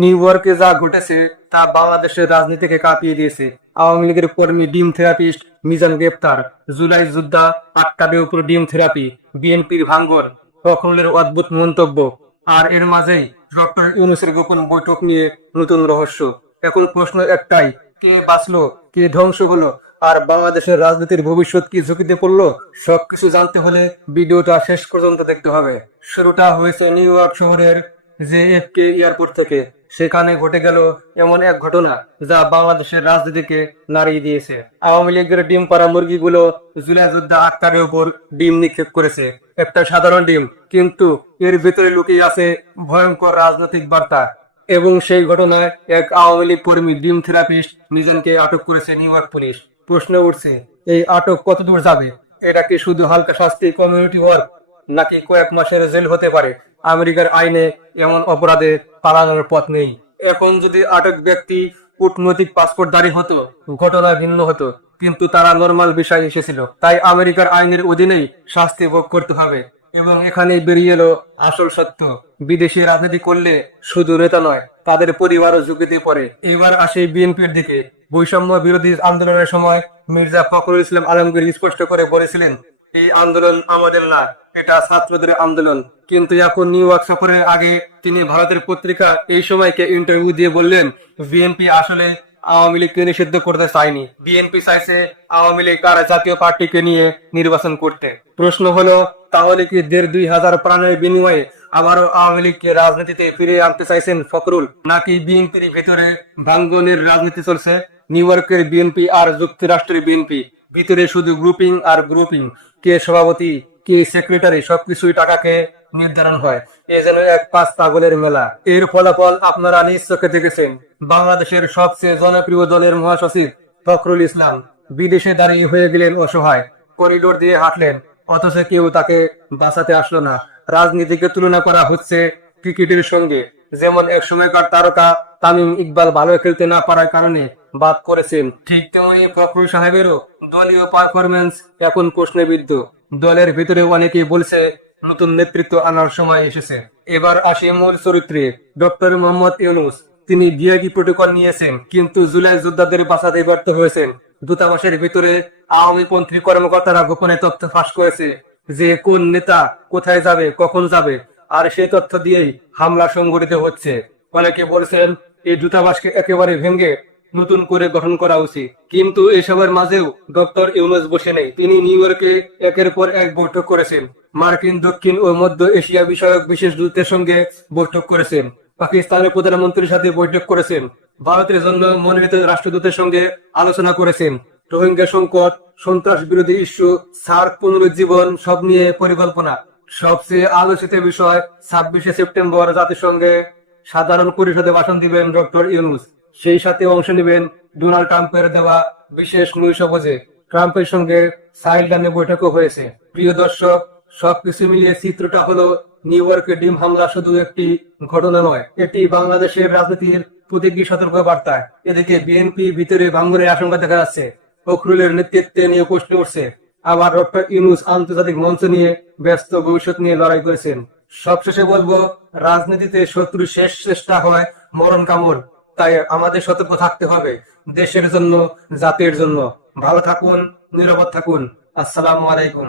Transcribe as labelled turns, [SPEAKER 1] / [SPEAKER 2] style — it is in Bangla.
[SPEAKER 1] নিউ ইয়র্কে যা ঘটেছে, তা বাংলাদেশের রাজনীতিকে কাঁপিয়ে দিয়েছে। আওয়ামী লীগের কর্মী ডিম থেরাপিস্ট মিজান গ্রেপ্তার। জুলাই যুদ্ধা আটকাবে উপর ডিম থেরাপি, বিএনপির ভাঙ্গর ফখরুলের অদ্ভুত মন্তব্য। আর এর মাঝেই ডক্টর ইউনুসের গোপন বৈঠক নিয়ে নতুন রহস্য। এখন প্রশ্ন একটাই, কে বাঁচলো, কে ধ্বংস হলো, আর বাংলাদেশের রাজনীতির ভবিষ্যৎ কি ঝুঁকিতে পড়ল, সবকিছু জানতে হলে ভিডিওটা শেষ পর্যন্ত দেখতে হবে। শুরুটা হয়েছে নিউ ইয়র্ক শহরের জে এফ কে এয়ারপোর্ট থেকে সেখানে ঘটে গেল এমন এক ঘটনা যা বাংলাদেশের রাজনীতিকে নাড়িয়ে দিয়েছে। আওয়ামী লীগের ডিম পাড়া মুরগিগুলো জুলাই যোদ্ধা আক্তারের উপর ডিম নিক্ষেপ করেছে। একটা সাধারণ ডিম, কিন্তু এর ভিতরে লুকিয়ে আছে ভয়ঙ্কর রাজনৈতিক বার্তা। এবং সেই ঘটনায় এক আওয়ামী লীগ কর্মী, ডিম থেরাপিস্ট মিজানকে আটক করেছে নিউ ইয়র্ক পুলিশ। প্রশ্ন উঠছে, এই আটক কতদূর যাবে? এটা কি শুধু হালকা শাস্তি কমিউনিটি ওয়ার্ক, নাকি কয়েক মাসের জেল হতে পারে? আমেরিকার আইনে এমন অপরাধে পালানোর পথ নেই। এখন যদি আটক ব্যক্তি কূটনৈতিক পাসপোর্টধারী হতো, ঘটনা ভিন্ন হতো, কিন্তু তারা নর্মাল বিষয় এসেছিল। তাই আমেরিকার আইনের অধীনেই শাস্তি ভোগ করতে হবে এবং এখানে বেরিয়ে এলো আসল সত্য। বিদেশি রাজনীতি করলে শুধু নেতা নয়, তাদের পরিবারও ঝুঁকিতে পড়ে। এবার আসে বিএনপির দিকে। বৈষম্য বিরোধী আন্দোলনের সময় মির্জা ফখরুল ইসলাম আলমগীর স্পষ্ট করে বলেছিলেন, এই আন্দোলন আমাদের না এটা ছাত্রদের আন্দোলন। কিন্তু এখন নিউ ইয়র্ক সফরের আগে তিনি ভারতের পত্রিকা এই সময়কে ইন্টারভিউ দিয়ে বললেন বিএনপি আসলে আওয়ামী লীগকে নিষিদ্ধ করতে চায়নি। বিএনপি চাইছে আওয়ামী লীগ আর জাতীয় পার্টিকে নিয়ে নির্বাচন করতে। প্রশ্ন হলো, তাহলে কি দেড় দুই হাজার প্রাণের বিনিময়ে আবারও আওয়ামী লীগকে রাজনীতিতে ফিরিয়ে আনতে চাইছেন ফখরুল? নাকি বিএনপির ভেতরে ভাঙ্গনের রাজনীতি চলছে? নিউ ইয়র্কের বিএনপি আর যুক্তরাষ্ট্রের বিএনপি ভিতরে শুধু গ্রুপিং আর গ্রুপিং কে সভাপতি কে সেক্রেটারি সবকিছুই টাকাকে নির্ধারণ হয়। এ যেন এক পাঁচ পাগলের মেলা। এর ফলাফল আপনারা নিজ দেখেছেন। বাংলাদেশের সবচেয়ে জনপ্রিয় দলের মহাসচিব ফখরুল ইসলাম বিদেশে দাঁড়িয়ে হয়ে গেলেন অসহায়, করিডোর দিয়ে হাঁটলেন, অথচ কেউ তাকে বাঁচাতে আসলো না। রাজনীতিকে তুলনা করা হচ্ছে ক্রিকেটের সঙ্গে। যেমন এক সময়কার তারকা তামিম ইকবাল ভালো খেলতে না পারার কারণে বাদ করেছেন ঠিক তেমনি ফখরুল সাহেবেরও দলীয় পারফরমেন্স এখন প্রশ্নবিদ্ধ। দলের ভিতরে অনেকেই বলছে, নতুন নেতৃত্ব আনার সময় এসেছে। এবার আসি মূল চরিত্রে, ডক্টর মোহাম্মদ ইউনুস। তিনি ভিআইপি প্রোটোকল নিয়েছেন, কিন্তু জুলাই যোদ্ধাদের বাঁচাতে ব্যর্থ হয়েছেন। দূতাবাসের ভিতরে আওয়ামী পন্থী কর্মকর্তারা গোপনে তথ্য ফাঁস করেছে যে কোন নেতা কোথায় যাবে, কখন যাবে, আর সেই তথ্য দিয়েই হামলা সংঘটিত হচ্ছে। অনেকে বলছেন, এই দূতাবাসকে একেবারে ভেঙে নতুন করে গঠন করা উচিত। কিন্তু এসবের মাঝেও ডক্টর ইউনুস বসে নেই। তিনি নিউ ইয়র্কে একের পর এক বৈঠক করেছেন। মার্কিন, দক্ষিণ ও মধ্য এশিয়া বিষয়ক বিশেষ দূতের সঙ্গে বৈঠক করেছেন। পাকিস্তানের প্রধানমন্ত্রীর সাথে বৈঠক করেছেন। ভারতের জন্য মনোনীত রাষ্ট্রদূতের সঙ্গে আলোচনা করেছেন। রোহিঙ্গা সংকট, সন্ত্রাস বিরোধী ইস্যু, সার্ক, পুনরুজ্জীবন, সব নিয়ে পরিকল্পনা। সবচেয়ে আলোচিত বিষয় ছাব্বিশে সেপ্টেম্বর জাতিসংঘে সাধারণ পরিষদে ভাষণ দিবেন ডক্টর ইউনুস। সেই সাথে অংশ নেবেন ডোনাল্ড ট্রাম্পের দেওয়া বিশেষ নৈশভোজে ট্রাম্পের সঙ্গে সাইডলাইনে বৈঠকও হয়েছে। প্রিয় দর্শক, সবকিছু মিলিয়ে চিত্রটা হলো নিউ ইয়র্কে ডিম হামলা শুধু একটি ঘটনা নয়, এটি বাংলাদেশের রাজনীতির প্রতীকী সতর্ক বার্তা এদিকে বিএনপি ভিতরে ভাঙ্গনের আশঙ্কা দেখা যাচ্ছে। ফখরুলের নেতৃত্বে নিয়ে প্রশ্ন উঠছে। আবার ডক্টর ইউনুস আন্তর্জাতিক মঞ্চ নিয়ে ব্যস্ত ভবিষ্যৎ নিয়ে লড়াই করেছেন। সবশেষে বলব, রাজনীতিতে শত্রু শেষ চেষ্টা হয় মরণ কামড়। তাই আমাদের সতর্ক থাকতে হবে দেশের জন্য, জাতির জন্য। ভালো থাকুন, নিরাপদ থাকুন। আসসালামু আলাইকুম।